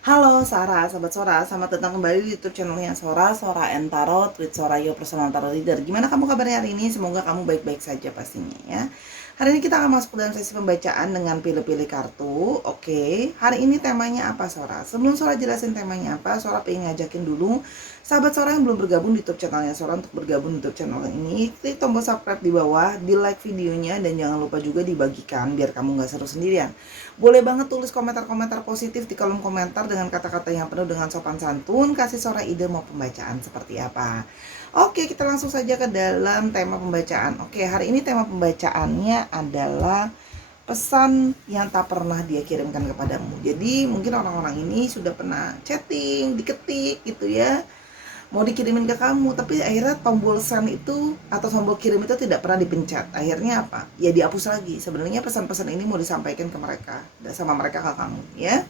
Halo Sarah, sahabat Sora, selamat datang kembali di YouTube channelnya Sora and Tarot with Sora Your Personal Tarot Reader. Gimana kamu kabarnya hari ini? Semoga kamu baik-baik saja pastinya ya. Hari ini kita akan masuk dalam sesi pembacaan dengan pilih-pilih kartu. Oke, hari ini temanya apa Sora? Sebelum Sora jelasin temanya apa, Sora pengen ngajakin dulu sahabat Sora yang belum bergabung di YouTube channelnya Sora untuk bergabung di YouTube channel ini. Klik tombol subscribe di bawah, di like videonya, dan jangan lupa juga dibagikan biar kamu gak seru sendirian. Boleh banget tulis komentar-komentar positif di kolom komentar dengan kata-kata yang penuh dengan sopan santun. Kasih Sora ide mau pembacaan seperti apa. Oke, kita langsung saja ke dalam tema pembacaan. Oke, hari ini tema pembacaannya adalah pesan yang tak pernah dia kirimkan kepadamu. Jadi mungkin orang-orang ini sudah pernah chatting, diketik gitu ya, mau dikirimin ke kamu, tapi akhirnya tombol send itu atau tombol kirim itu tidak pernah dipencet. Akhirnya apa? Ya dihapus lagi. Sebenarnya pesan-pesan ini mau disampaikan ke mereka, sama mereka ke kamu ya.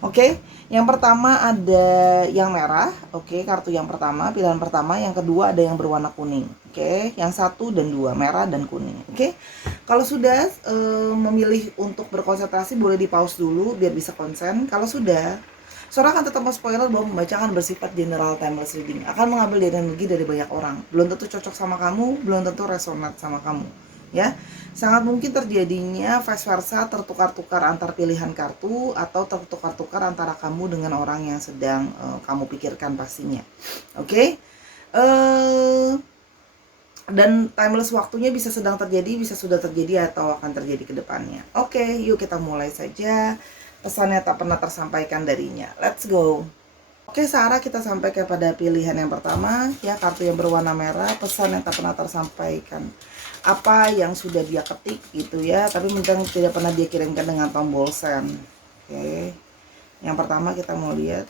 Oke, yang pertama ada yang merah. Oke, kartu yang pertama, pilihan pertama. Yang kedua ada yang berwarna kuning. Oke, yang satu dan dua, merah dan kuning. Oke, kalau sudah memilih untuk berkonsentrasi, boleh di pause dulu biar bisa konsen. Kalau sudah, Sora akan tetap spoiler bahwa pembacaan bersifat general timeless reading, akan mengambil energi dari banyak orang. Belum tentu cocok sama kamu, belum tentu resonate sama kamu. Ya, sangat mungkin terjadinya vice versa, tertukar-tukar antar pilihan kartu atau tertukar-tukar antara kamu dengan orang yang sedang kamu pikirkan pastinya. Oke. Dan timeless waktunya bisa sedang terjadi, bisa sudah terjadi atau akan terjadi ke depannya. Oke, yuk kita mulai saja. Pesannya tak pernah tersampaikan darinya. Let's go. Oke, Sarah, kita sampai kepada pilihan yang pertama ya, kartu yang berwarna merah, pesan yang tak pernah tersampaikan. Apa yang sudah dia ketik gitu ya, tapi mungkin tidak pernah dia kirimkan dengan tombol send. Oke. Yang pertama kita mau lihat,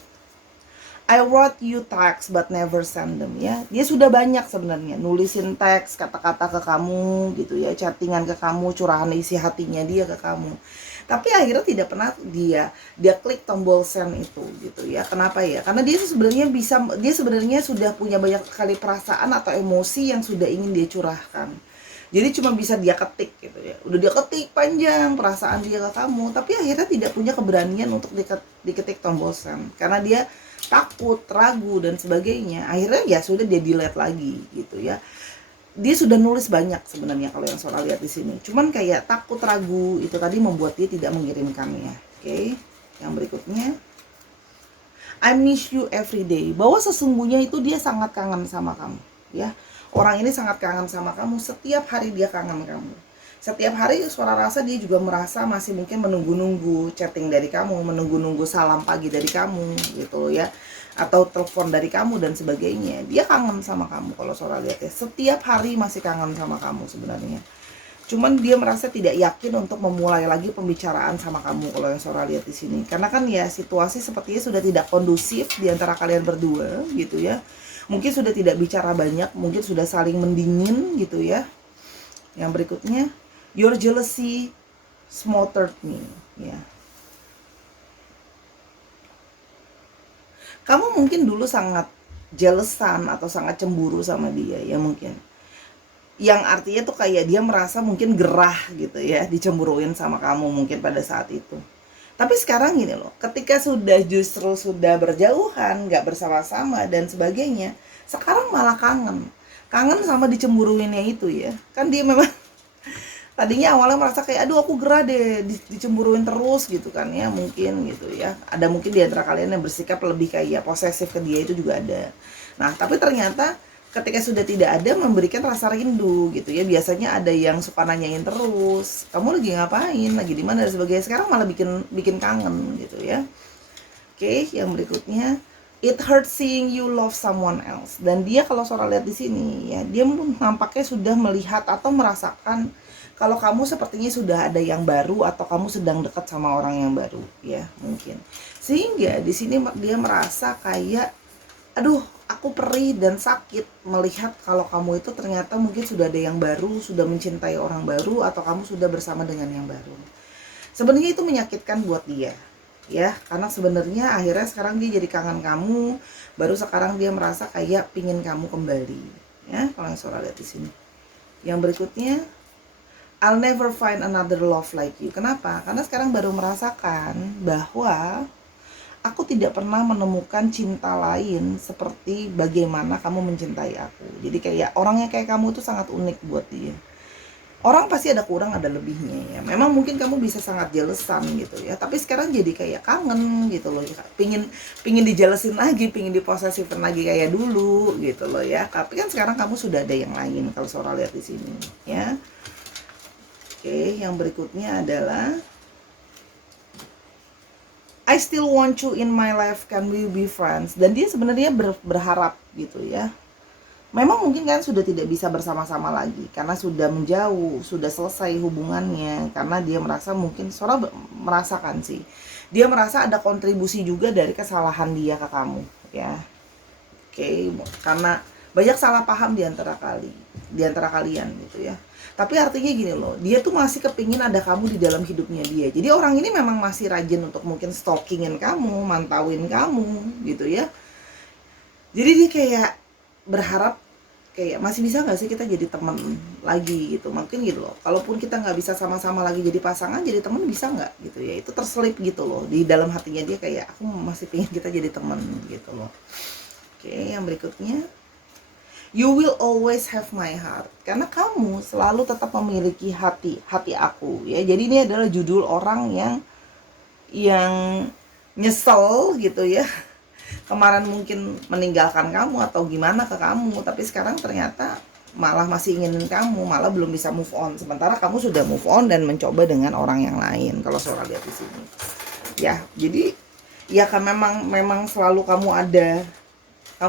I wrote you text but never send them ya. Dia sudah banyak sebenarnya nulisin teks, kata-kata ke kamu gitu ya, chattingan ke kamu, curahan isi hatinya dia ke kamu. Tapi akhirnya tidak pernah dia klik tombol send itu gitu ya. Kenapa ya? Karena dia sebenarnya sudah punya banyak kali perasaan atau emosi yang sudah ingin dia curahkan. Jadi cuma bisa dia ketik gitu ya. Udah dia ketik panjang perasaan dia ke kamu, tapi akhirnya tidak punya keberanian untuk diketik tombol send karena dia takut, ragu dan sebagainya. Akhirnya ya sudah dia delete lagi gitu ya. Dia sudah nulis banyak sebenarnya kalau yang Sora lihat di sini. Cuman kayak takut, ragu itu tadi membuat dia tidak mengirimkannya. Oke. Yang berikutnya, I miss you every day. Bahwa sesungguhnya itu dia sangat kangen sama kamu, ya. Orang ini sangat kangen sama kamu, setiap hari dia kangen kamu. Setiap hari Suara rasa dia juga merasa masih mungkin menunggu-nunggu chatting dari kamu, menunggu-nunggu salam pagi dari kamu gitu ya, atau telepon dari kamu dan sebagainya. Dia kangen sama kamu kalau Suara lihat ya. Setiap hari masih kangen sama kamu sebenarnya. Cuman dia merasa tidak yakin untuk memulai lagi pembicaraan sama kamu kalau yang Sora lihat di sini. Karena kan ya situasi sepertinya sudah tidak kondusif di antara kalian berdua gitu ya. Mungkin sudah tidak bicara banyak, mungkin sudah saling mendingin gitu ya. Yang berikutnya, your jealousy smothered me ya. Kamu mungkin dulu sangat jealousan atau sangat cemburu sama dia ya mungkin, yang artinya tuh kayak dia merasa mungkin gerah gitu ya, dicemburuin sama kamu mungkin pada saat itu. Tapi sekarang gini loh, ketika sudah berjauhan, nggak bersama-sama dan sebagainya, sekarang malah kangen sama dicemburuinnya itu ya. Kan dia memang tadinya awalnya merasa kayak aduh aku gerah deh dicemburuin terus gitu kan ya, mungkin gitu ya. Ada mungkin di antara kalian yang bersikap lebih kayak posesif ke dia, itu juga ada. Nah tapi ternyata ketika sudah tidak ada, memberikan rasa rindu gitu ya. Biasanya ada yang suka nanyain terus, kamu lagi ngapain, lagi di mana dan sebagainya. Sekarang malah bikin kangen gitu ya. Oke, yang berikutnya, it hurts seeing you love someone else. Dan dia kalau Sora lihat di sini ya, dia nampaknya sudah melihat atau merasakan kalau kamu sepertinya sudah ada yang baru atau kamu sedang dekat sama orang yang baru ya mungkin. Sehingga di sini dia merasa kayak aduh, aku perih dan sakit melihat kalau kamu itu ternyata mungkin sudah ada yang baru, sudah mencintai orang baru, atau kamu sudah bersama dengan yang baru. Sebenarnya itu menyakitkan buat dia, ya, karena sebenarnya akhirnya sekarang dia jadi kangen kamu, baru sekarang dia merasa kayak pingin kamu kembali, ya, kalau yang Sora lihat di sini. Yang berikutnya, I'll never find another love like you. Kenapa? Karena sekarang baru merasakan bahwa aku tidak pernah menemukan cinta lain seperti bagaimana kamu mencintai aku. Jadi kayak orangnya kayak kamu tuh sangat unik buat dia. Orang pasti ada kurang ada lebihnya ya. Memang mungkin kamu bisa sangat jelesan gitu ya. Tapi sekarang jadi kayak kangen gitu loh ya. Pingin dijelesin lagi, pingin diposesifin lagi kayak dulu gitu loh ya. Tapi kan sekarang kamu sudah ada yang lain kalau Sora lihat di sini ya. Oke, yang berikutnya adalah I still want you in my life, can we be friends? Dan dia sebenarnya berharap gitu ya. Memang mungkin kan sudah tidak bisa bersama-sama lagi karena sudah menjauh, sudah selesai hubungannya, karena dia merasa mungkin Sora merasakan sih. Dia merasa ada kontribusi juga dari kesalahan dia ke kamu ya. Oke, karena banyak salah paham di antara kalian gitu ya. Tapi artinya gini loh, dia tuh masih kepingin ada kamu di dalam hidupnya dia. Jadi orang ini memang masih rajin untuk mungkin stalkingin kamu, mantauin kamu gitu ya. Jadi dia kayak berharap kayak masih bisa nggak sih kita jadi teman lagi gitu, mungkin gitu loh. Kalaupun kita nggak bisa sama-sama lagi jadi pasangan, jadi teman bisa nggak gitu ya. Itu terselip gitu loh di dalam hatinya dia, kayak aku masih pengen kita jadi teman gitu loh. Oke, yang berikutnya, you will always have my heart, karena kamu selalu tetap memiliki hati aku ya. Jadi ini adalah judul orang yang nyesel gitu ya. Kemarin mungkin meninggalkan kamu atau gimana ke kamu, tapi sekarang ternyata malah masih inginin kamu, malah belum bisa move on. Sementara kamu sudah move on dan mencoba dengan orang yang lain. Kalau Sora lihat di sini, ya, jadi ya kan memang selalu kamu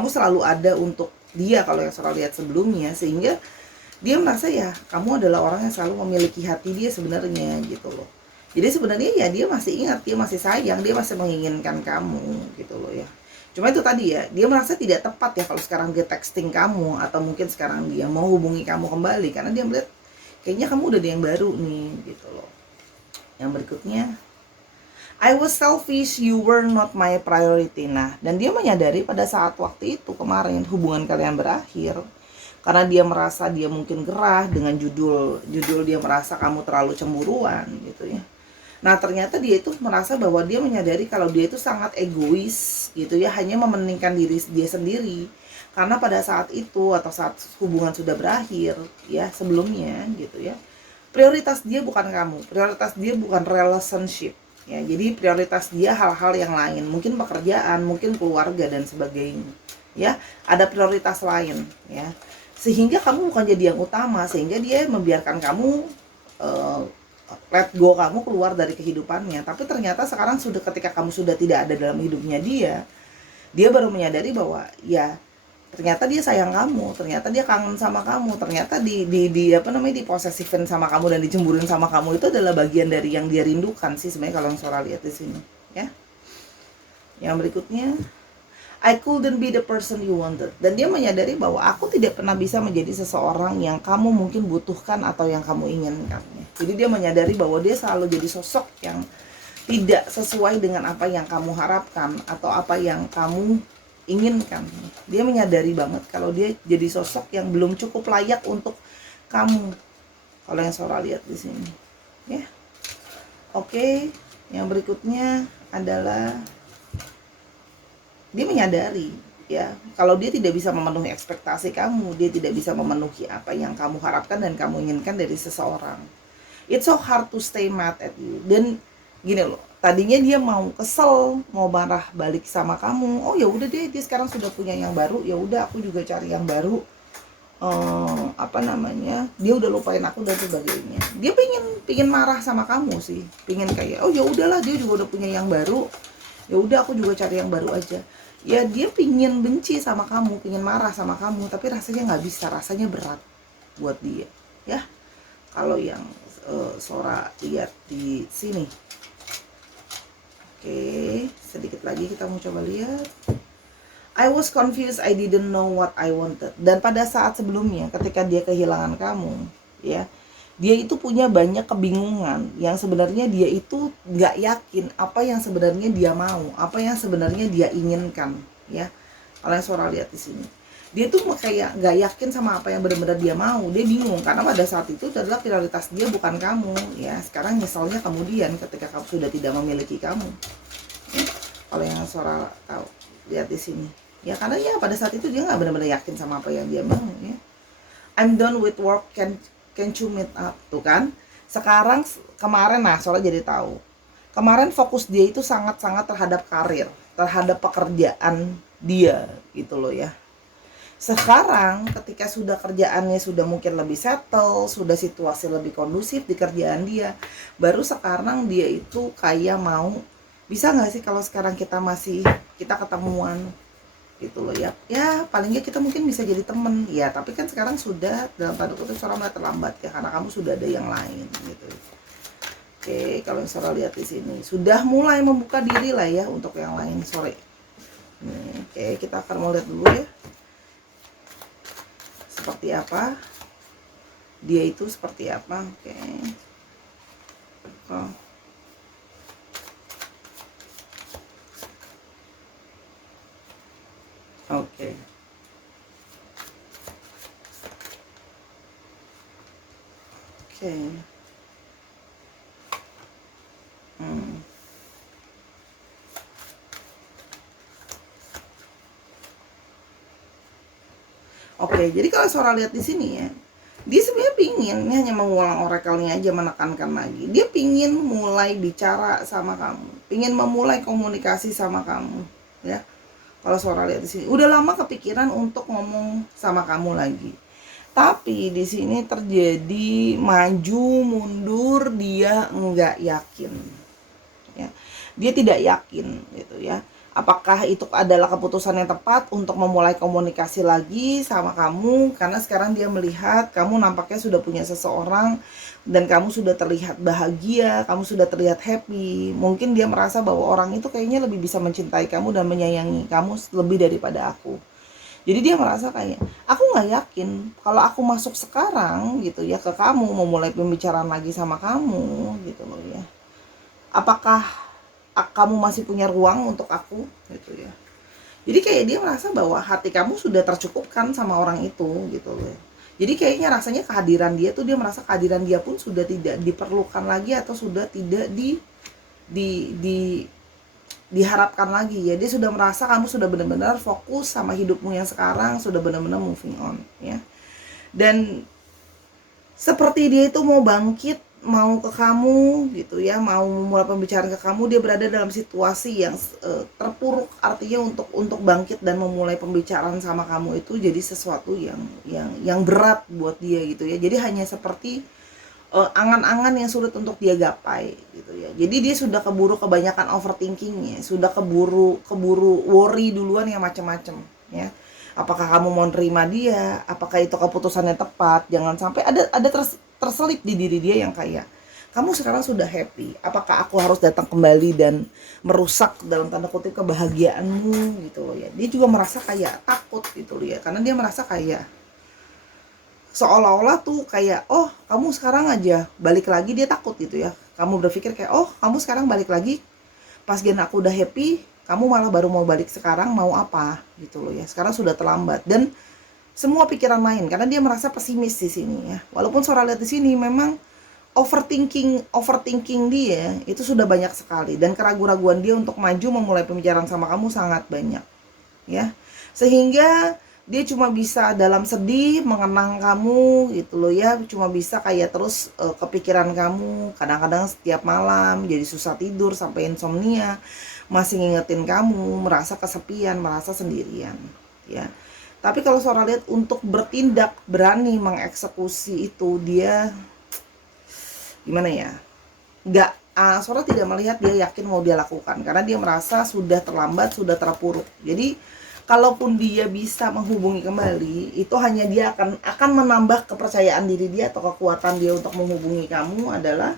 selalu ada untuk dia kalau yang Sora lihat sebelumnya, sehingga dia merasa ya kamu adalah orang yang selalu memiliki hati dia sebenarnya gitu loh. Jadi sebenarnya ya dia masih ingat, dia masih sayang, dia masih menginginkan kamu gitu loh ya. Cuma itu tadi ya, dia merasa tidak tepat ya kalau sekarang dia texting kamu, atau mungkin sekarang dia mau hubungi kamu kembali, karena dia melihat kayaknya kamu udah ada yang baru nih gitu loh. Yang berikutnya, I was selfish, you were not my priority. Nah, dan dia menyadari pada saat waktu itu kemarin hubungan kalian berakhir karena dia merasa dia mungkin gerah dengan judul dia merasa kamu terlalu cemburuan gitu ya. Nah, ternyata dia itu merasa bahwa dia menyadari kalau dia itu sangat egois gitu ya, hanya mementingkan diri dia sendiri. Karena pada saat itu atau saat hubungan sudah berakhir ya sebelumnya gitu ya, prioritas dia bukan kamu, prioritas dia bukan relationship ya. Jadi prioritas dia hal-hal yang lain, mungkin pekerjaan, mungkin keluarga dan sebagainya ya. Ada prioritas lain ya, sehingga kamu bukan jadi yang utama, sehingga dia membiarkan kamu let go kamu keluar dari kehidupannya. Tapi ternyata sekarang ketika kamu sudah tidak ada dalam hidupnya dia baru menyadari bahwa ya ternyata dia sayang kamu, ternyata dia kangen sama kamu, ternyata diposesifin sama kamu dan dicemburuin sama kamu itu adalah bagian dari yang dia rindukan sih sebenarnya kalau yang Sora lihat di sini ya. Yang berikutnya, I couldn't be the person you wanted, dan dia menyadari bahwa aku tidak pernah bisa menjadi seseorang yang kamu mungkin butuhkan atau yang kamu inginkan. Jadi dia menyadari bahwa dia selalu jadi sosok yang tidak sesuai dengan apa yang kamu harapkan atau apa yang kamu inginkan. Dia menyadari banget kalau dia jadi sosok yang belum cukup layak untuk kamu. Kalau yang Sora lihat di sini, ya. Oke, yang berikutnya adalah dia menyadari ya kalau dia tidak bisa memenuhi ekspektasi kamu, dia tidak bisa memenuhi apa yang kamu harapkan dan kamu inginkan dari seseorang. It's so hard to stay mad at you. Dan gini loh, tadinya dia mau kesel, mau marah balik sama kamu. Oh ya udah deh, dia sekarang sudah punya yang baru, ya udah aku juga cari yang baru. Dia udah lupain aku dan sebagainya. Dia pingin marah sama kamu sih, pingin kayak oh ya udahlah, dia juga udah punya yang baru, ya udah aku juga cari yang baru aja. Ya dia pingin benci sama kamu, pingin marah sama kamu, tapi rasanya nggak bisa, rasanya berat buat dia ya. Kalau yang Sora lihat di sini. Oke, sedikit lagi kita mau coba lihat. I was confused, I didn't know what I wanted. Dan pada saat sebelumnya ketika dia kehilangan kamu ya, dia itu punya banyak kebingungan yang sebenarnya dia itu nggak yakin apa yang sebenarnya dia mau, apa yang sebenarnya dia inginkan ya. Kalau yang Sora lihat di sini, dia tuh kayak nggak yakin sama apa yang benar-benar dia mau. Dia bingung karena pada saat itu adalah prioritas dia bukan kamu ya. Sekarang nyesalnya kemudian ketika kamu sudah tidak memiliki kamu. Kalau yang Sora tahu, lihat di sini. Ya karena ya pada saat itu dia nggak benar-benar yakin sama apa yang dia mau ya. I'm done with work, can you meet up, tuh kan. Sekarang kemarin nah Sora jadi tahu. Kemarin fokus dia itu sangat-sangat terhadap karir, terhadap pekerjaan dia gitu loh ya. Sekarang ketika sudah kerjaannya sudah mungkin lebih settle, sudah situasi lebih kondusif di kerjaan dia, baru sekarang dia itu kayak mau, bisa nggak sih kalau sekarang kita ketemuan gitu loh ya. Ya paling nggak kita mungkin bisa jadi temen ya, tapi kan sekarang sudah dalam tanda kutip Sora mulai terlambat ya, karena kamu sudah ada yang lain gitu. Oke, kalau yang Sora lihat di sini sudah mulai membuka diri lah ya untuk yang lain sore. Oke, kita akan mau lihat dulu ya. Seperti apa dia itu, seperti apa. Oke. Oh. Oke. Oke. Oke, jadi kalau Sora lihat di sini ya, dia sebenarnya pingin, ini hanya mengulang orakelnya aja, menekankan lagi. Dia pingin mulai bicara sama kamu, pingin memulai komunikasi sama kamu, ya. Kalau Sora lihat di sini, udah lama kepikiran untuk ngomong sama kamu lagi. Tapi di sini terjadi maju mundur, dia enggak yakin. Ya. Dia tidak yakin gitu ya. Apakah itu adalah keputusan yang tepat untuk memulai komunikasi lagi sama kamu, karena sekarang dia melihat kamu nampaknya sudah punya seseorang dan kamu sudah terlihat bahagia, kamu sudah terlihat happy. Mungkin dia merasa bahwa orang itu kayaknya lebih bisa mencintai kamu dan menyayangi kamu lebih daripada aku. Jadi dia merasa kayak, aku nggak yakin kalau aku masuk sekarang gitu ya ke kamu, memulai pembicaraan lagi sama kamu gitu loh ya. Apakah kamu masih punya ruang untuk aku gitu ya. Jadi kayak dia merasa bahwa hati kamu sudah tercukupkan sama orang itu gitu loh. Jadi kayaknya rasanya kehadiran dia tuh, dia merasa kehadiran dia pun sudah tidak diperlukan lagi atau sudah tidak di diharapkan lagi ya. Dia sudah merasa kamu sudah benar-benar fokus sama hidupmu yang sekarang, sudah benar-benar moving on ya. Dan seperti dia itu mau bangkit, mau ke kamu gitu ya, mau memulai pembicaraan ke kamu. Dia berada dalam situasi yang terpuruk, artinya untuk bangkit dan memulai pembicaraan sama kamu itu jadi sesuatu yang berat buat dia gitu ya. Jadi hanya seperti angan-angan yang sulit untuk dia gapai gitu ya. Jadi dia sudah keburu kebanyakan overthinkingnya, sudah keburu worry duluan yang macam-macam ya. Apakah kamu mau nerima dia? Apakah itu keputusan yang tepat? Jangan sampai ada terselip di diri dia yang kayak, kamu sekarang sudah happy, apakah aku harus datang kembali dan merusak dalam tanda kutip kebahagiaanmu gitu loh ya. Dia juga merasa kayak takut gitu loh ya, karena dia merasa kayak seolah-olah tuh kayak, oh kamu sekarang aja balik lagi, dia takut gitu ya. Kamu berpikir kayak, oh kamu sekarang balik lagi, pas gen aku udah happy, kamu malah baru mau balik sekarang, mau apa gitu loh ya. Sekarang sudah terlambat. Dan semua pikiran lain, karena dia merasa pesimis di sini ya. Walaupun Sora lihat di sini memang overthinking dia itu sudah banyak sekali, dan keraguan-raguan dia untuk maju memulai pembicaraan sama kamu sangat banyak ya. Sehingga dia cuma bisa dalam sedih mengenang kamu gitu loh ya, cuma bisa kayak terus kepikiran kamu, kadang-kadang setiap malam jadi susah tidur sampai insomnia, masih ngingetin kamu, merasa kesepian, merasa sendirian ya. Tapi kalau Sora lihat untuk bertindak, berani mengeksekusi itu, dia gimana ya, nggak, Sora tidak melihat dia yakin mau dia lakukan, karena dia merasa sudah terlambat, sudah terpuruk. Jadi kalaupun dia bisa menghubungi kembali, itu hanya dia akan menambah kepercayaan diri dia atau kekuatan dia untuk menghubungi kamu adalah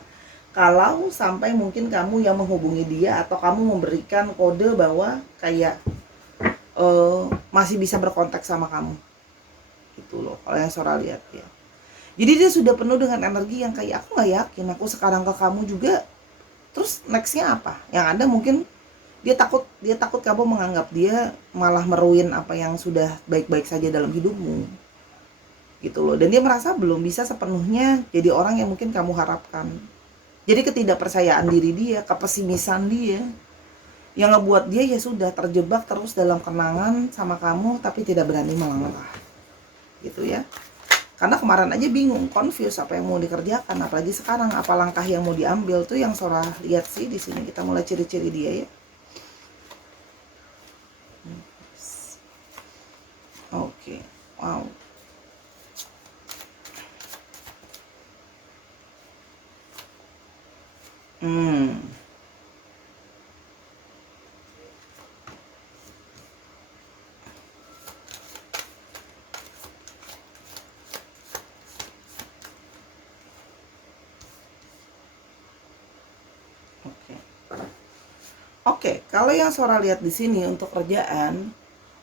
kalau sampai mungkin kamu yang menghubungi dia, atau kamu memberikan kode bahwa kayak masih bisa berkontak sama kamu gitu loh, kalau yang Sora lihat ya. Jadi dia sudah penuh dengan energi yang kayak, aku nggak yakin aku sekarang ke kamu juga, terus nextnya apa yang ada. Mungkin dia takut kamu menganggap dia malah meruin apa yang sudah baik-baik saja dalam hidupmu gitu loh. Dan dia merasa belum bisa sepenuhnya jadi orang yang mungkin kamu harapkan. Jadi ketidakpercayaan diri dia, kepesimisan dia yang ngebuat dia ya sudah terjebak terus dalam kenangan sama kamu tapi tidak berani melangkah gitu ya. Karena kemarin aja bingung, confused apa yang mau dikerjakan, apalagi sekarang apa langkah yang mau diambil tuh yang Sora lihat sih di sini. Kita mulai ciri-ciri dia ya. Oke, wow. Hmm. Oke. Oke, kalau yang Sora lihat di sini untuk kerjaan,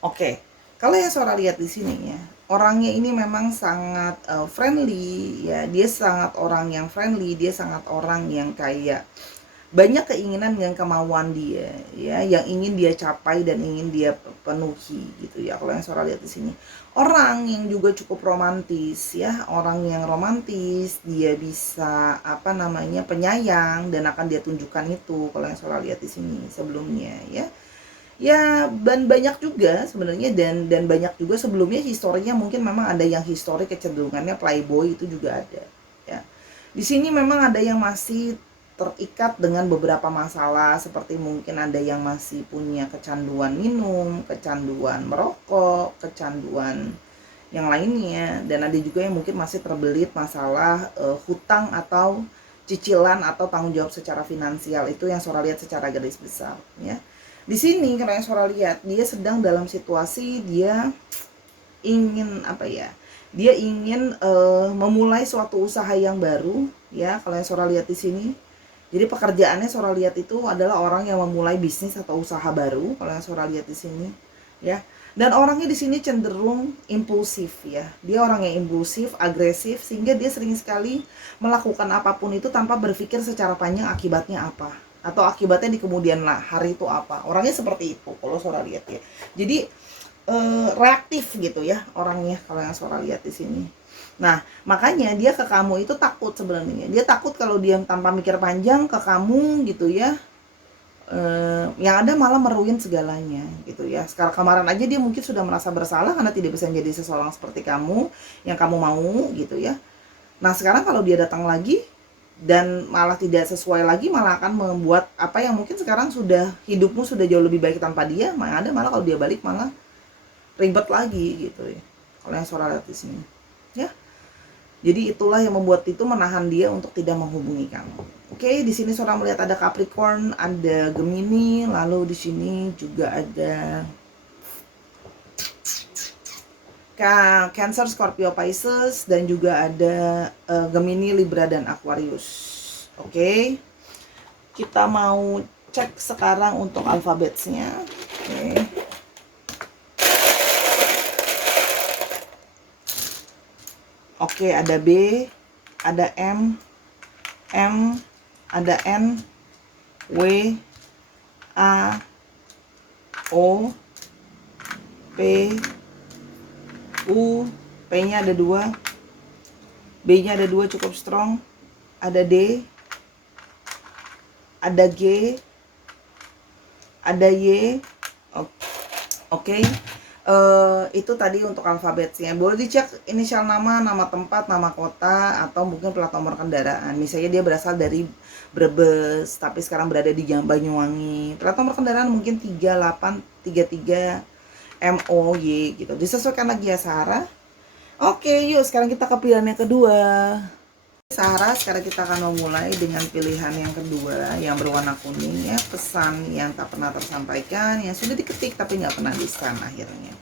oke. Kalau yang Sora lihat di sini ya, orangnya ini memang sangat friendly ya. Dia sangat orang yang friendly, dia sangat orang yang kayak banyak keinginan dan kemauan dia ya, yang ingin dia capai dan ingin dia penuhi gitu ya. Kalau yang Sora lihat di sini, orang yang juga cukup romantis ya, orang yang romantis, dia bisa apa namanya penyayang dan akan dia tunjukkan itu. Kalau yang Sora lihat di sini sebelumnya ya. Ya, dan banyak juga sebenarnya dan banyak juga sebelumnya historinya mungkin memang ada yang histori kecenderungannya playboy itu juga ada ya. Di sini memang ada yang masih terikat dengan beberapa masalah seperti mungkin ada yang masih punya kecanduan minum, kecanduan merokok, kecanduan yang lainnya dan ada juga yang mungkin masih terbelit masalah hutang atau cicilan atau tanggung jawab secara finansial. Itu yang Sora lihat secara garis besar ya. Di sini kalau yang Sora lihat dia sedang dalam situasi dia ingin apa ya? Dia ingin memulai suatu usaha yang baru ya. Kalau yang Sora lihat di sini, jadi pekerjaannya Sora lihat itu adalah orang yang memulai bisnis atau usaha baru. Kalau yang Sora lihat di sini ya. Dan orangnya di sini cenderung impulsif ya. Dia orang yang impulsif, agresif sehingga dia sering sekali melakukan apapun itu tanpa berpikir secara panjang akibatnya apa atau akibatnya di kemudian hari itu apa. Orangnya seperti itu kalau Sora lihat ya. Jadi reaktif gitu ya orangnya kalau yang Sora lihat di sini. Nah, makanya dia ke kamu itu takut sebenarnya. Dia takut kalau dia tanpa mikir panjang ke kamu gitu ya. Yang ada malah meruin segalanya gitu ya. Sekarang kemarin aja dia mungkin sudah merasa bersalah karena tidak bisa menjadi seseorang seperti kamu yang kamu mau gitu ya. Nah, sekarang kalau dia datang lagi dan malah tidak sesuai lagi, malah akan membuat apa yang mungkin sekarang sudah hidupmu sudah jauh lebih baik tanpa dia, malah ada malah kalau dia balik malah ribet lagi gitu ya. Kalau yang Sora lihat di sini ya. Jadi itulah yang membuat itu menahan dia untuk tidak menghubungi kamu. Oke, di sini Sora melihat ada Capricorn, ada Gemini, lalu di sini juga ada Cancer, Scorpio, Pisces, dan juga ada Gemini, Libra, dan Aquarius. Oke, kita mau cek sekarang untuk alfabetnya. Oke, ada B, ada M, ada N, W, A, O, P, U, P-nya ada 2, B-nya ada 2 cukup strong, ada D, ada G, ada Y. Oke. Itu tadi untuk alfabetnya. Boleh dicek inisial nama, nama tempat, nama kota, atau mungkin plat nomor kendaraan. Misalnya dia berasal dari Brebes tapi sekarang berada di Banyuwangi. Plat nomor kendaraan mungkin 3833 MOY gitu. Disesuaikan lagi ya Sarah. Oke, yuk sekarang kita ke pilihan yang kedua. Sarah, sekarang kita akan memulai dengan pilihan yang kedua yang berwarna kuning ya. Pesan yang tak pernah tersampaikan, yang sudah diketik tapi nggak pernah di-send akhirnya.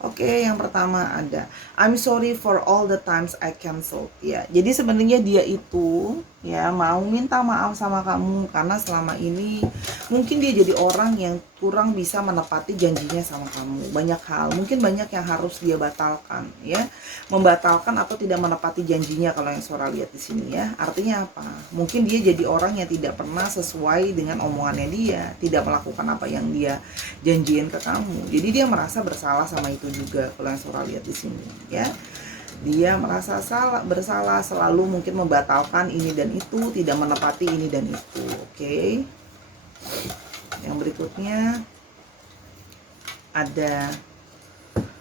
Oke, yang pertama ada I'm sorry for all the times I canceled. Ya, jadi sebenarnya dia itu ya mau minta maaf sama kamu karena selama ini mungkin dia jadi orang yang kurang bisa menepati janjinya sama kamu. Banyak hal, mungkin banyak yang harus dia batalkan ya. Membatalkan atau tidak menepati janjinya kalau yang Sora lihat di sini ya. Artinya apa? Mungkin dia jadi orang yang tidak pernah sesuai dengan omongannya dia, tidak melakukan apa yang dia janjiin ke kamu. Jadi dia merasa bersalah sama itu juga kalau yang Sora lihat di sini ya. Dia merasa bersalah selalu mungkin membatalkan ini dan itu, tidak menepati ini dan itu. Oke. Yang berikutnya ada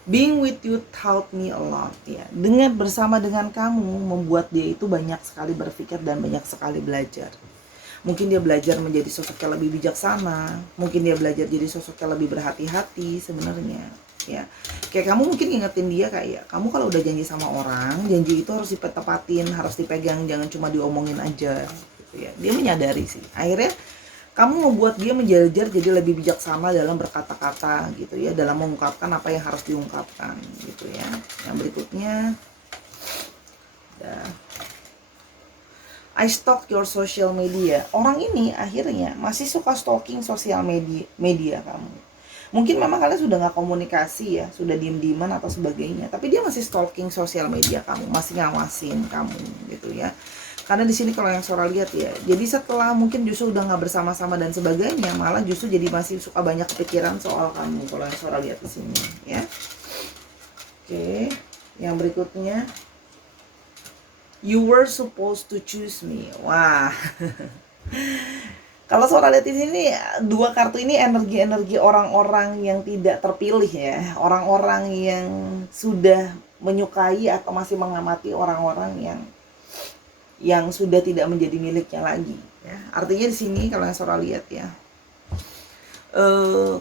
being with you taught me a lot, ya. Dengan bersama dengan kamu membuat dia itu banyak sekali berpikir dan banyak sekali belajar. Mungkin dia belajar menjadi sosok yang lebih bijaksana, mungkin dia belajar jadi sosok yang lebih berhati-hati sebenarnya, ya. Kayak kamu mungkin ingetin dia kayak, kamu kalau udah janji sama orang, janji itu harus ditepatin, harus dipegang, jangan cuma diomongin aja, gitu ya. Dia menyadari sih. Akhirnya kamu membuat dia menjelajar jadi lebih bijaksana dalam berkata-kata, gitu ya, dalam mengungkapkan apa yang harus diungkapkan, gitu ya. Yang berikutnya, I stalk your social media. Orang ini akhirnya masih suka stalking sosial media kamu. Mungkin memang kalian sudah nggak komunikasi ya, sudah diem-dieman atau sebagainya, tapi dia masih stalking sosial media kamu, masih ngawasin kamu, gitu ya. Karena di sini kalau yang Sora lihat ya, jadi setelah mungkin justru udah nggak bersama-sama dan sebagainya, malah justru jadi masih suka banyak kepikiran soal kamu kalau yang Sora lihat di sini, ya. Oke, yang berikutnya, you were supposed to choose me. Wah. Kalau Sora lihat di sini, dua kartu ini energi-energi orang-orang yang tidak terpilih ya, orang-orang yang sudah menyukai atau masih mengamati orang-orang yang sudah tidak menjadi miliknya lagi, ya. Artinya di sini kalau yang Sora lihat ya,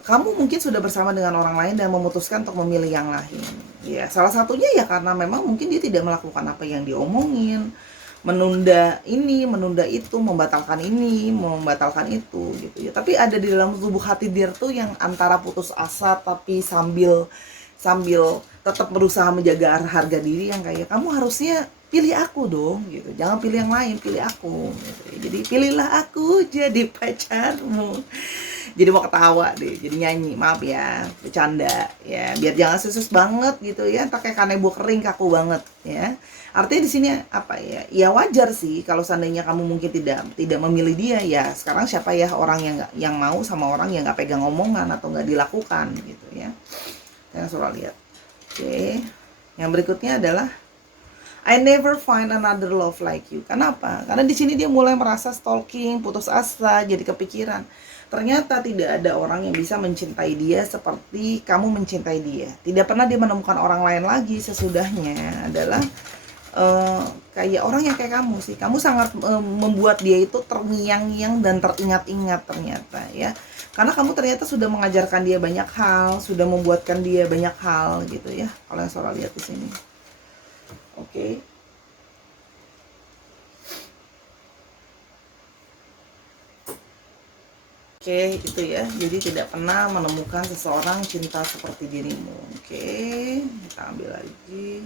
kamu mungkin sudah bersama dengan orang lain dan memutuskan untuk memilih yang lain, ya. Salah satunya ya karena memang mungkin dia tidak melakukan apa yang diomongin, menunda ini, menunda itu, membatalkan ini, membatalkan itu, gitu ya. Tapi ada di dalam tubuh hati dia tuh yang antara putus asa tapi sambil tetap berusaha menjaga harga diri, yang kayak, kamu harusnya pilih aku dong, gitu, jangan pilih yang lain, pilih aku, gitu ya. Jadi pilihlah aku jadi pacarmu. Jadi mau ketawa deh, jadi nyanyi, maaf ya, bercanda ya, biar jangan serius banget gitu ya, entar kayak kanebo kering kaku banget ya. Artinya di sini apa ya, ya wajar sih kalau seandainya kamu mungkin tidak memilih dia, ya sekarang siapa ya orang yang mau sama orang yang nggak pegang omongan atau nggak dilakukan, gitu ya. Yang Sora lihat. Oke, yang berikutnya adalah I never find another love like you. Kenapa? Karena di sini dia mulai merasa stalking, putus asa, jadi kepikiran. Ternyata tidak ada orang yang bisa mencintai dia seperti kamu mencintai dia. Tidak pernah dia menemukan orang lain lagi sesudahnya adalah kayak orang yang kayak kamu sih. Kamu sangat membuat dia itu terngiang-ngiang dan teringat-ingat ternyata ya. Karena kamu ternyata sudah mengajarkan dia banyak hal, sudah membuatkan dia banyak hal, gitu ya. Kalau yang Sora lihat di sini. Oke. Oke, itu ya. Jadi tidak pernah menemukan seseorang cinta seperti dirimu. Oke, kita ambil lagi.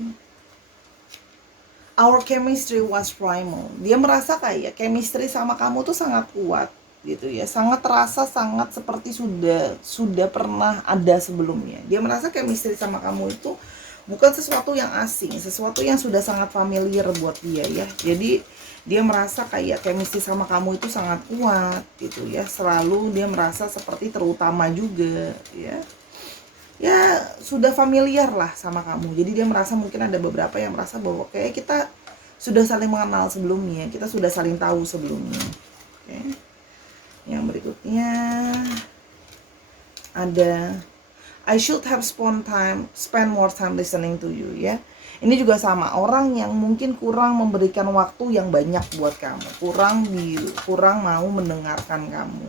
Our chemistry was primal. Dia merasa kayak chemistry sama kamu tuh sangat kuat, gitu ya. Sangat terasa, sangat seperti sudah pernah ada sebelumnya. Dia merasa chemistry sama kamu itu bukan sesuatu yang asing, sesuatu yang sudah sangat familiar buat dia ya. Jadi dia merasa kayak chemistry sama kamu itu sangat kuat, gitu ya. Selalu dia merasa seperti terutama juga ya. Ya sudah familiar lah sama kamu. Jadi dia merasa mungkin ada beberapa yang merasa bahwa kayak kita sudah saling mengenal sebelumnya, kita sudah saling tahu sebelumnya. Oke. Yang berikutnya ada I should have spend more time listening to you ya. Ini juga sama, orang yang mungkin kurang memberikan waktu yang banyak buat kamu, kurang mau mendengarkan kamu,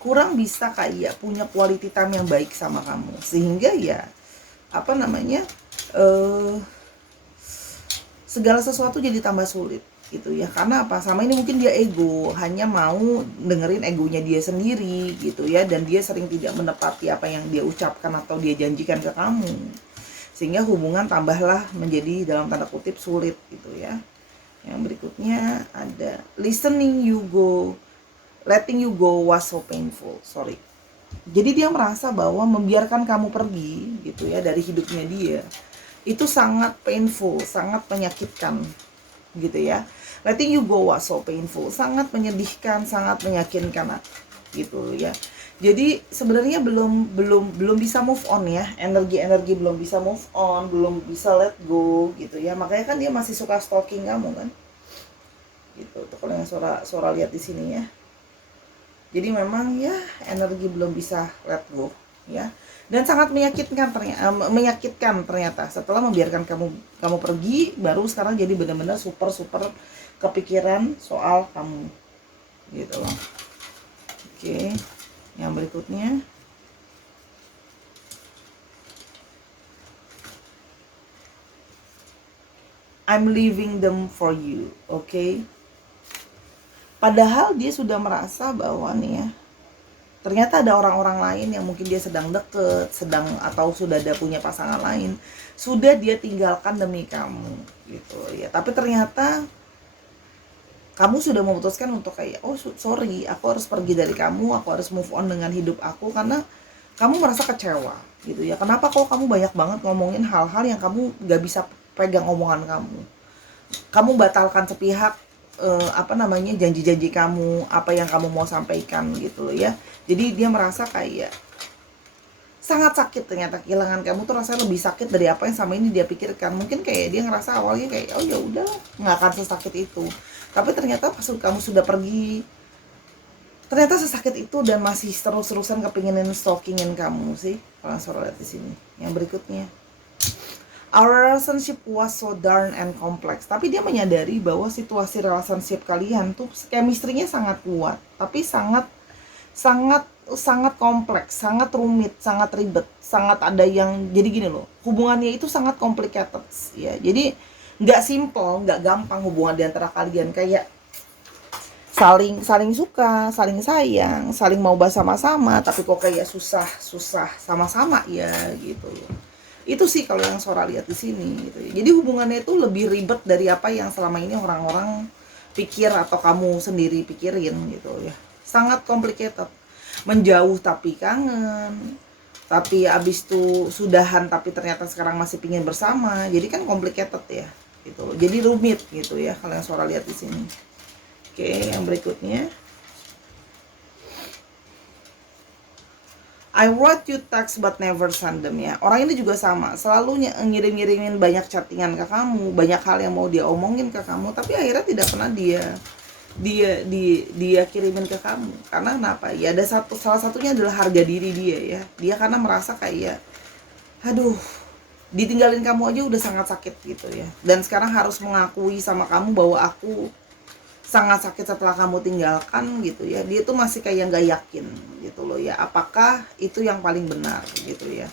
kurang bisa kayak punya quality time yang baik sama kamu, sehingga ya segala sesuatu jadi tambah sulit, gitu ya. Karena apa? Sama ini mungkin dia ego, hanya mau dengerin egonya dia sendiri, gitu ya, dan dia sering tidak menepati apa yang dia ucapkan atau dia janjikan ke kamu, sehingga hubungan tambahlah menjadi dalam tanda kutip sulit, gitu ya. Yang berikutnya ada letting you go was so painful. Sorry. Jadi dia merasa bahwa membiarkan kamu pergi, gitu ya, dari hidupnya dia itu sangat painful, sangat menyakitkan, gitu ya. Letting you go was so painful, sangat menyedihkan, sangat menyakitkan, gitu ya. Jadi sebenarnya belum bisa move on ya, energi belum bisa move on, belum bisa let go, gitu ya. Makanya kan dia masih suka stalking kamu kan, gitu. Tuh kalau yang Sora lihat di sini ya. Jadi memang ya energi belum bisa let go ya. Dan sangat menyakitkan ternyata setelah membiarkan kamu pergi, baru sekarang jadi benar-benar super kepikiran soal kamu gitu loh. Oke, yang berikutnya. I'm leaving them for you, oke? Padahal dia sudah merasa bahwa nih ya, ternyata ada orang-orang lain yang mungkin dia sedang deket, atau sudah ada punya pasangan lain, sudah dia tinggalkan demi kamu gitu ya. Tapi ternyata kamu sudah memutuskan untuk kayak, oh sorry, aku harus pergi dari kamu, aku harus move on dengan hidup aku karena kamu merasa kecewa gitu ya. Kenapa kok kamu banyak banget ngomongin hal-hal yang kamu gak bisa pegang omongan kamu. Kamu batalkan sepihak janji-janji kamu, apa yang kamu mau sampaikan gitu loh ya. Jadi dia merasa kayak sangat sakit, ternyata kehilangan kamu tuh rasanya lebih sakit dari apa yang sama ini dia pikirkan. Mungkin kayak dia ngerasa awalnya kayak, oh ya udah, nggak akan sesakit itu. Tapi ternyata pas kamu sudah pergi, ternyata sesakit itu dan masih terus-terusan kepinginin stalkingin kamu sih. Kalau suara lihat di sini. Yang berikutnya, our relationship was so darn and complex. Tapi dia menyadari bahwa situasi relationship kalian tuh chemistry-nya sangat kuat, tapi sangat kompleks, sangat rumit, sangat ribet, sangat ada yang jadi gini loh. Hubungannya itu sangat complicated ya. Jadi nggak simple, nggak gampang hubungan di antara kalian, kayak saling suka, saling sayang, saling mau bersama-sama, tapi kok kayak susah sama-sama ya gitu loh. Itu sih kalau yang Sora lihat di sini gitu. Jadi hubungannya itu lebih ribet dari apa yang selama ini orang-orang pikir atau kamu sendiri pikirin gitu ya. Sangat complicated. Menjauh tapi kangen, tapi abis itu sudahan tapi ternyata sekarang masih pingin bersama. Jadi kan complicated ya gitu loh. Jadi rumit gitu ya kalau yang Sora lihat di sini. Oke, yang berikutnya, I wrote you text but never send them ya. Orang ini juga sama, selalu ngirim-ngirimin banyak chattingan ke kamu, banyak hal yang mau dia omongin ke kamu, tapi akhirnya tidak pernah dia kirimin ke kamu. Karena kenapa? Ya ada salah satunya adalah harga diri dia ya. Dia karena merasa kayak, aduh, ditinggalin kamu aja udah sangat sakit gitu ya. Dan sekarang harus mengakui sama kamu bahwa aku sangat sakit setelah kamu tinggalkan gitu ya. Dia tuh masih kayak nggak yakin gitu loh ya, apakah itu yang paling benar gitu ya,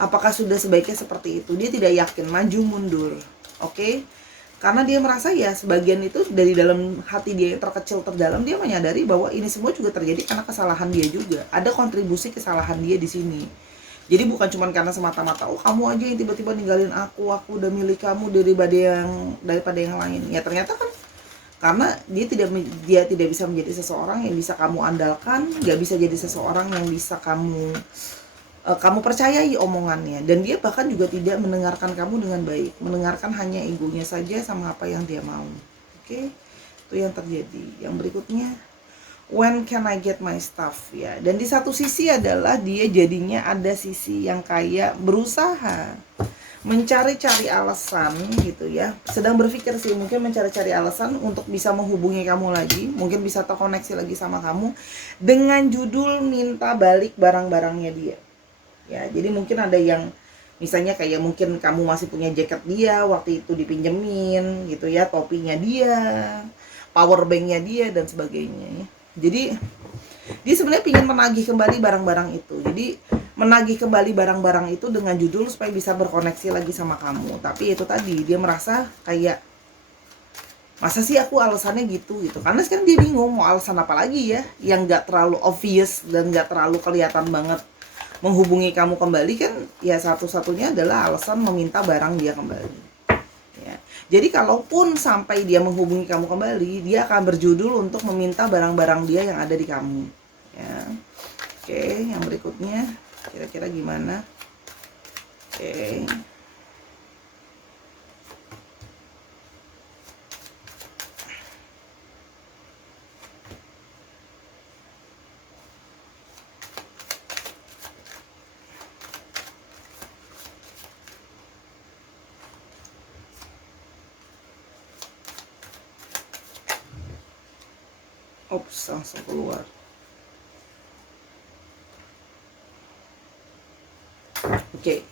apakah sudah sebaiknya seperti itu. Dia tidak yakin, maju mundur. Oke, karena dia merasa ya sebagian itu dari dalam hati dia yang terkecil terdalam, dia menyadari bahwa ini semua juga terjadi karena kesalahan dia juga, ada kontribusi kesalahan dia di sini. Jadi bukan cuma karena semata-mata, oh kamu aja yang tiba-tiba ninggalin aku udah milik kamu daripada yang lain ya. Ternyata kan karena dia tidak bisa menjadi seseorang yang bisa kamu andalkan, nggak bisa jadi seseorang yang bisa kamu percayai omongannya, dan dia bahkan juga tidak mendengarkan kamu dengan baik, mendengarkan hanya egonya saja sama apa yang dia mau. Oke, itu yang terjadi. Yang berikutnya, when can I get my stuff ya. Dan di satu sisi adalah dia jadinya ada sisi yang kayak berusaha mencari-cari alasan gitu ya, sedang berpikir sih mungkin mencari-cari alasan untuk bisa menghubungi kamu lagi, mungkin bisa terkoneksi lagi sama kamu dengan judul minta balik barang-barangnya dia ya. Jadi mungkin ada yang misalnya kayak mungkin kamu masih punya jaket dia waktu itu dipinjemin gitu ya, topinya dia, power banknya dia dan sebagainya ya. Jadi dia sebenarnya ingin menagih kembali barang-barang itu. Jadi menagih kembali barang-barang itu dengan judul supaya bisa berkoneksi lagi sama kamu. Tapi itu tadi, dia merasa kayak, masa sih aku alasannya gitu. Karena sekarang dia bingung mau alasan apa lagi ya, yang gak terlalu obvious dan gak terlalu kelihatan banget menghubungi kamu kembali kan. Ya satu-satunya adalah alasan meminta barang dia kembali ya. Jadi kalaupun sampai dia menghubungi kamu kembali, dia akan berjudul untuk meminta barang-barang dia yang ada di kamu ya. Oke, yang berikutnya kira-kira gimana? Oke. Ops, langsung keluar. Oke.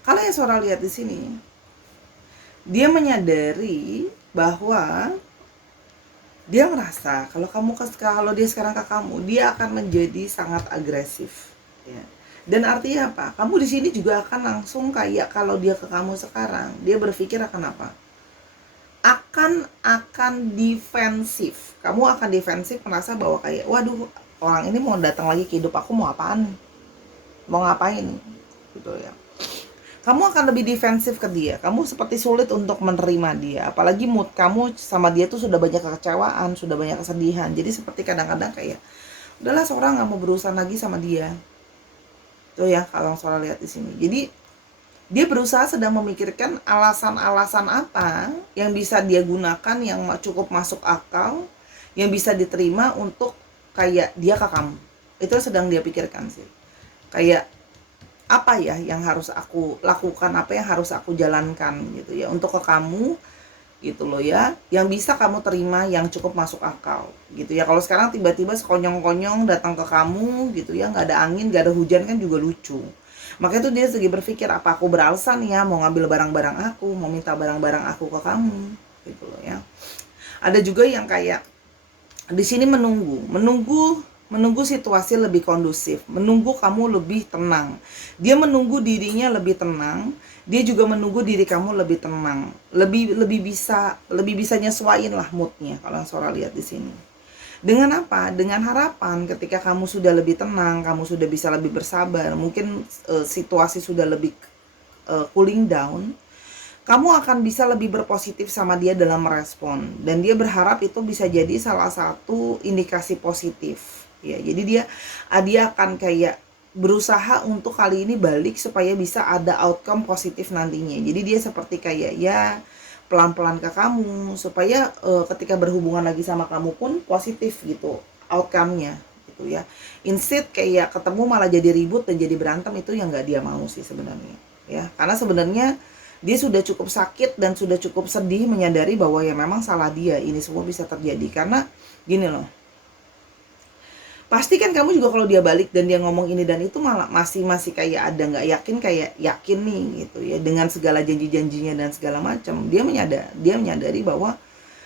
Kalau yang Sora lihat di sini, dia menyadari bahwa dia merasa kalau dia sekarang ke kamu, dia akan menjadi sangat agresif, ya. Dan artinya apa? Kamu di sini juga akan langsung kayak kalau dia ke kamu sekarang, dia berpikir akan apa? Akan defensif. Kamu akan defensif, merasa bahwa kayak, waduh, orang ini mau datang lagi ke hidup aku, mau apaan? Mau ngapain? Gitu ya. Kamu akan lebih defensif ke dia. Kamu seperti sulit untuk menerima dia. Apalagi mood kamu sama dia tuh sudah banyak kekecewaan, sudah banyak kesedihan. Jadi seperti kadang-kadang kayak, udahlah seorang nggak mau berurusan lagi sama dia. Tuh ya, kalau seorang lihat di sini. Jadi dia berusaha sedang memikirkan alasan-alasan apa yang bisa dia gunakan, yang cukup masuk akal, yang bisa diterima untuk kayak dia ke kamu. Itu sedang dia pikirkan sih. Kayak, apa ya yang harus aku lakukan, apa yang harus aku jalankan gitu ya untuk ke kamu gitu loh ya, yang bisa kamu terima, yang cukup masuk akal gitu ya. Kalau sekarang tiba-tiba sekonyong-konyong datang ke kamu gitu ya, nggak ada angin, nggak ada hujan, kan juga lucu. Makanya tuh dia lagi berpikir, apa aku beralasan ya mau ngambil barang-barang aku, mau minta barang-barang aku ke kamu gitu loh ya. Ada juga yang kayak di sini menunggu situasi lebih kondusif, menunggu kamu lebih tenang. Dia menunggu dirinya lebih tenang, dia juga menunggu diri kamu lebih tenang, lebih bisa nyesuaiin lah moodnya kalau Sora lihat di sini. Dengan apa? Dengan harapan ketika kamu sudah lebih tenang, kamu sudah bisa lebih bersabar, mungkin situasi sudah lebih cooling down, kamu akan bisa lebih berpositif sama dia dalam merespon, dan dia berharap itu bisa jadi salah satu indikasi positif ya. Jadi dia akan kayak berusaha untuk kali ini balik supaya bisa ada outcome positif nantinya. Jadi dia seperti kayak ya pelan-pelan ke kamu supaya ketika berhubungan lagi sama kamu pun positif gitu outcome-nya gitu ya. Instead kayak ketemu malah jadi ribut dan jadi berantem, itu yang nggak dia mau sih sebenarnya ya. Karena sebenarnya dia sudah cukup sakit dan sudah cukup sedih menyadari bahwa ya memang salah dia ini semua bisa terjadi. Karena gini loh, pasti kan kamu juga kalau dia balik dan dia ngomong ini dan itu malah masih kayak ada nggak yakin, kayak yakin nih gitu ya, dengan segala janji-janjinya dan segala macam. Dia menyadari bahwa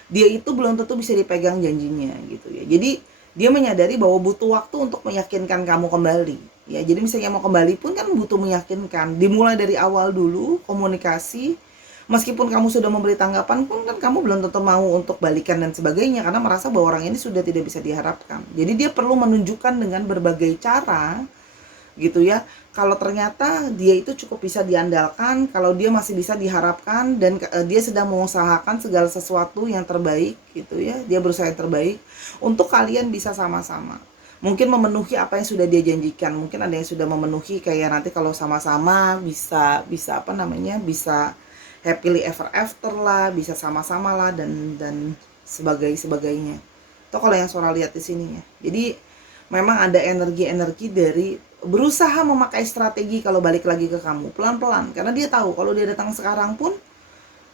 dia itu belum tentu bisa dipegang janjinya gitu ya. Jadi dia menyadari bahwa butuh waktu untuk meyakinkan kamu kembali ya. Jadi misalnya mau kembali pun kan butuh meyakinkan, dimulai dari awal dulu komunikasi. Meskipun kamu sudah memberi tanggapan pun kan kamu belum tentu mau untuk balikan dan sebagainya, karena merasa bahwa orang ini sudah tidak bisa diharapkan. Jadi dia perlu menunjukkan dengan berbagai cara gitu ya, kalau ternyata dia itu cukup bisa diandalkan, kalau dia masih bisa diharapkan, dan dia sedang mengusahakan segala sesuatu yang terbaik gitu ya. Dia berusaha yang terbaik untuk kalian bisa sama-sama mungkin memenuhi apa yang sudah dia janjikan. Mungkin ada yang sudah memenuhi, kayak nanti kalau sama-sama bisa apa namanya, bisa happily ever after lah, bisa sama-sama lah, dan sebagainya. Itu kalau yang Sora lihat di sini ya. Jadi memang ada energi dari berusaha memakai strategi kalau balik lagi ke kamu pelan-pelan, karena dia tahu kalau dia datang sekarang pun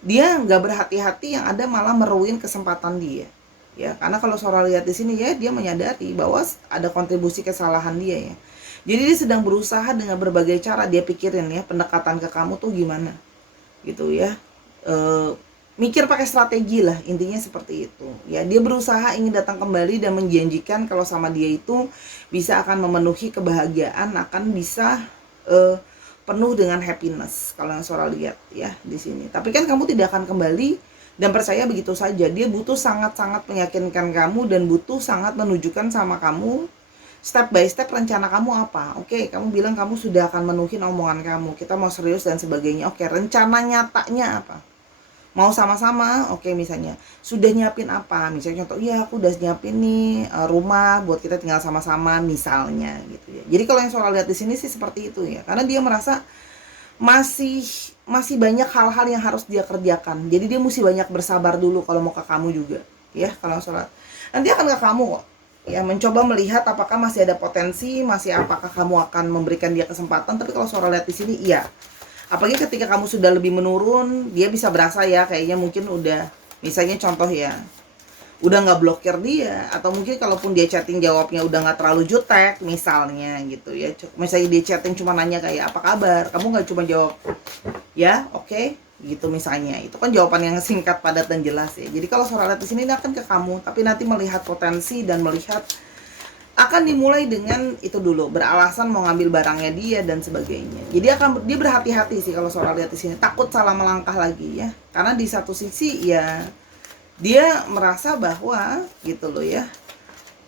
dia nggak berhati-hati, yang ada malah meruin kesempatan dia ya. Karena kalau Sora lihat di sini ya, dia menyadari bahwa ada kontribusi kesalahan dia ya. Jadi dia sedang berusaha dengan berbagai cara, dia pikirin ya pendekatan ke kamu tuh gimana gitu ya. Mikir pakai strategi lah, intinya seperti itu ya. Dia berusaha ingin datang kembali dan menjanjikan kalau sama dia itu bisa akan memenuhi kebahagiaan, akan bisa penuh dengan happiness kalau yang Sora lihat ya di sini. Tapi kan kamu tidak akan kembali dan percaya begitu saja. Dia butuh sangat-sangat meyakinkan kamu dan butuh sangat menunjukkan sama kamu step by step rencana kamu apa. Oke, kamu bilang kamu sudah akan menuhin omongan kamu, kita mau serius dan sebagainya. Oke, rencana nyatanya apa? Mau sama-sama? Oke, misalnya sudah nyiapin apa? Misalnya contoh, iya aku udah nyiapin nih rumah buat kita tinggal sama-sama misalnya gitu ya. Jadi kalau yang Sora lihat di sini sih seperti itu ya. Karena dia merasa masih banyak hal-hal yang harus dia kerjakan. Jadi dia mesti banyak bersabar dulu kalau mau ke kamu juga ya. Kalau Sora nanti akan ke kamu kok ya, mencoba melihat apakah masih ada potensi, apakah kamu akan memberikan dia kesempatan. Tapi kalau Sora lihat di sini iya, apalagi ketika kamu sudah lebih menurun, dia bisa berasa ya kayaknya mungkin udah, misalnya contoh ya, udah nggak blokir dia, atau mungkin kalaupun dia chatting jawabnya udah nggak terlalu jutek misalnya gitu ya. Misalnya dia chatting cuma nanya kayak apa kabar, kamu nggak cuma jawab ya oke, gitu misalnya, itu kan jawaban yang singkat, padat, dan jelas ya. Jadi kalau suara hati sini akan ke kamu, tapi nanti melihat potensi dan melihat akan dimulai dengan itu dulu, beralasan mau ngambil barangnya dia dan sebagainya. Jadi dia berhati-hati sih kalau suara lihat di sini, takut salah melangkah lagi ya, karena di satu sisi ya dia merasa bahwa gitu loh ya,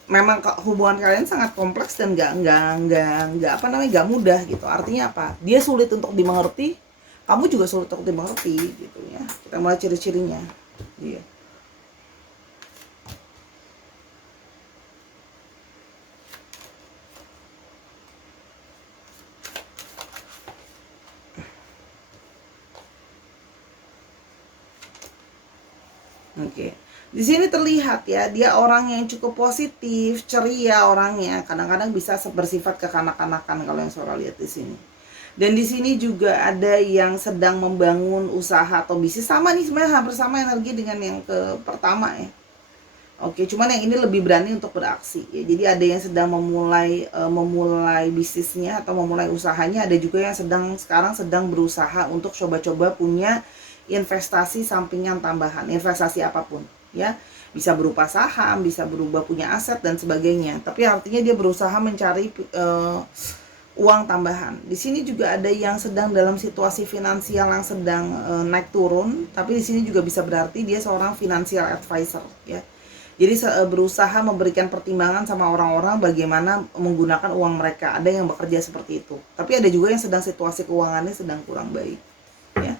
memang hubungan kalian sangat kompleks dan nggak apa namanya, nggak mudah gitu. Artinya apa, dia sulit untuk dimengerti, kamu juga sulit untuk dimengerti gitu ya. Kita mulai ciri-cirinya dia. Oke. Di sini terlihat ya, dia orang yang cukup positif, ceria orangnya. Kadang-kadang bisa bersifat kekanak-kanakan kalau yang Sora lihat di sini. Dan di sini juga ada yang sedang membangun usaha atau bisnis, sama nih sebenarnya, hampir sama energi dengan yang ke pertama ya. Oke, cuman yang ini lebih berani untuk beraksi ya. Jadi ada yang sedang memulai bisnisnya atau memulai usahanya, ada juga yang sekarang sedang berusaha untuk coba-coba punya investasi sampingan tambahan, investasi apapun ya. Bisa berupa saham, bisa berubah punya aset dan sebagainya. Tapi artinya dia berusaha mencari uang tambahan. Di sini juga ada yang sedang dalam situasi finansial yang sedang naik turun, tapi di sini juga bisa berarti dia seorang financial advisor ya. Jadi berusaha memberikan pertimbangan sama orang-orang bagaimana menggunakan uang mereka. Ada yang bekerja seperti itu. Tapi ada juga yang sedang situasi keuangannya sedang kurang baik ya.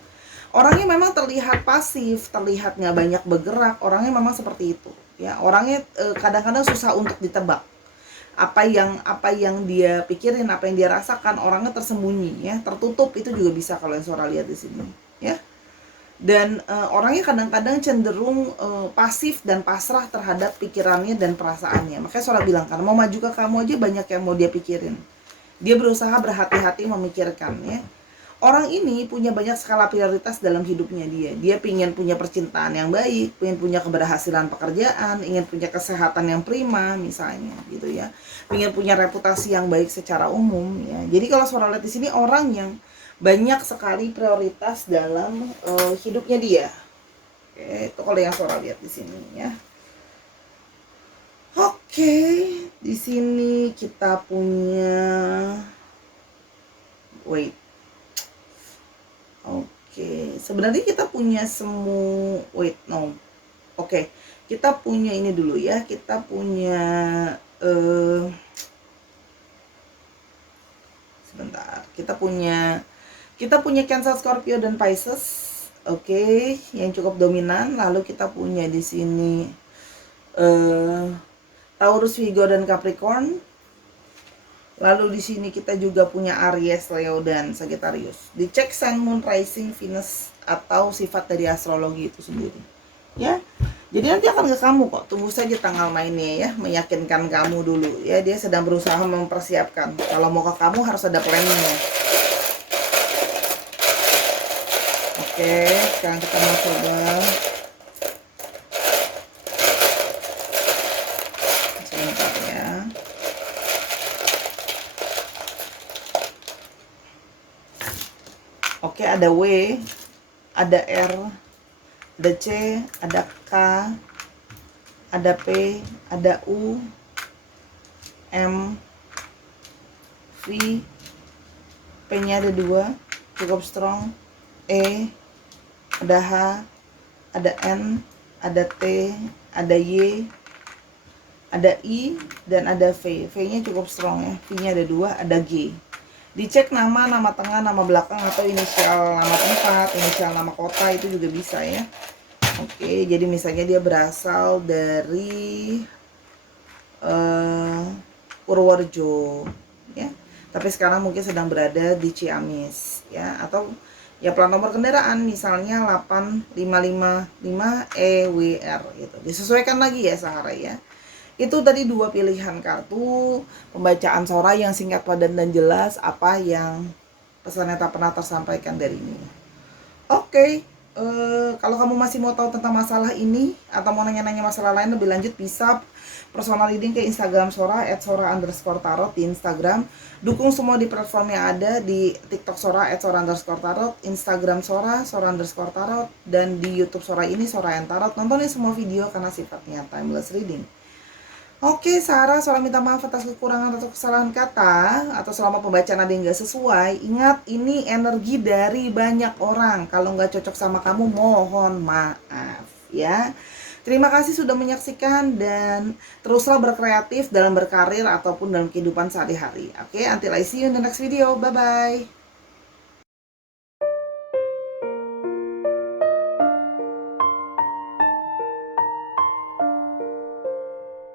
Orangnya memang terlihat pasif, terlihat nggak banyak bergerak, orangnya memang seperti itu ya. Orangnya kadang-kadang susah untuk ditebak, apa yang dia pikirin, apa yang dia rasakan, orangnya tersembunyi ya, tertutup. Itu juga bisa kalau yang Sora lihat di sini ya. Dan orangnya kadang-kadang cenderung pasif dan pasrah terhadap pikirannya dan perasaannya. Makanya Sora bilang kan, mau maju ke kamu aja banyak yang mau dia pikirin. Dia berusaha berhati-hati memikirkan ya. Orang ini punya banyak skala prioritas dalam hidupnya dia. Dia ingin punya percintaan yang baik, ingin punya keberhasilan pekerjaan, ingin punya kesehatan yang prima misalnya gitu ya. Ingin punya reputasi yang baik secara umum ya. Jadi kalau Sora lihat di sini orang yang banyak sekali prioritas dalam hidupnya dia. Oke, itu kalau yang Sora lihat di sini ya. Oke, di sini kita punya Oke, sebenarnya kita punya Oke, kita punya ini dulu ya. Kita punya sebentar. Kita punya Cancer, Scorpio, dan Pisces. Oke, yang cukup dominan. Lalu kita punya di sini Taurus, Virgo, dan Capricorn. Lalu di sini kita juga punya Aries, Leo, dan Sagittarius. Dicek Sun, Moon, Rising, Venus atau sifat dari astrologi itu sendiri. Ya. Jadi nanti akan ke kamu kok. Tunggu saja tanggal mainnya ya, meyakinkan kamu dulu ya. Dia sedang berusaha mempersiapkan. Kalau mau ke kamu harus ada planningnya. Oke, sekarang kita mau coba. Sebentar ya. Oke, ada W, ada R, ada C, ada K, ada P, ada U, M, V, P-nya ada 2, cukup strong, E, ada H, ada N, ada T, ada Y, ada I, dan ada V. V-nya cukup strong ya, V-nya ada 2, ada G. Dicek nama tengah, nama belakang, atau inisial nama tempat, inisial nama kota, itu juga bisa ya. Oke, jadi misalnya dia berasal dari Purworejo ya, tapi sekarang mungkin sedang berada di Ciamis ya, atau ya plat nomor kendaraan misalnya 8555 EWR gitu. Disesuaikan lagi ya Sahara ya. Itu tadi 2 pilihan kartu pembacaan Sora yang singkat, padat, dan jelas apa yang pesannya tak pernah tersampaikan dari ini. Oke, Kalau kamu masih mau tahu tentang masalah ini atau mau nanya-nanya masalah lain lebih lanjut, bisa personal reading ke Instagram Sora @sora_tarot di Instagram. Dukung semua di platform yang ada, di TikTok Sora @sora_tarot, Instagram Sora_tarot, dan di YouTube Sora ini Sora and Tarot. Nontonin semua video karena sifatnya timeless reading. Oke, Sarah, Sora minta maaf atas kekurangan atau kesalahan kata atau selama pembacaan ada yang nggak sesuai. Ingat, ini energi dari banyak orang. Kalau nggak cocok sama kamu, mohon maaf ya. Terima kasih sudah menyaksikan dan teruslah berkreatif dalam berkarir ataupun dalam kehidupan sehari-hari. Oke, until I see you in the next video. Bye-bye.